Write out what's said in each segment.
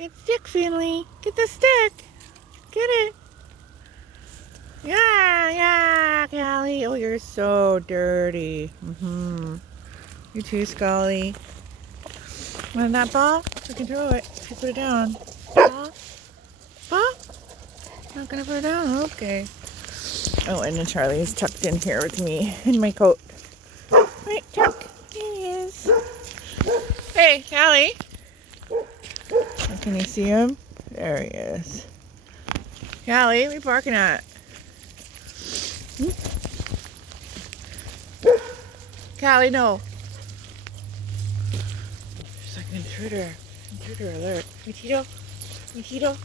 It's stick, Finley. Get the stick. Get it. Yeah, Callie. Oh, you're so dirty. You too, Scully. Want that ball? We can throw it. If you put it down. Ball? Ball? Not gonna put it down? Okay. Oh, and then Charlie is tucked in here with me in my coat. Right, Chuck. Here he is. Hey, Callie. Can you see him? There he is. Callie, what are you barking at? Callie, no. There's like an intruder. Intruder alert. Hey, Tito. Hey, Tito.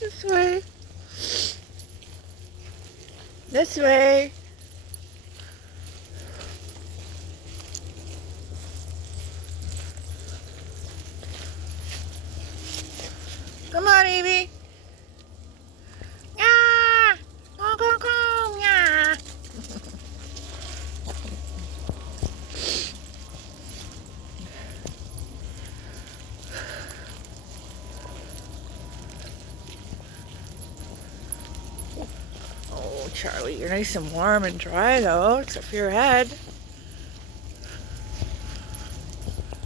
This way. This way. Come on, Evie. Yeah. Go, yeah. Oh, Charlie, you're nice and warm and dry though, except for your head.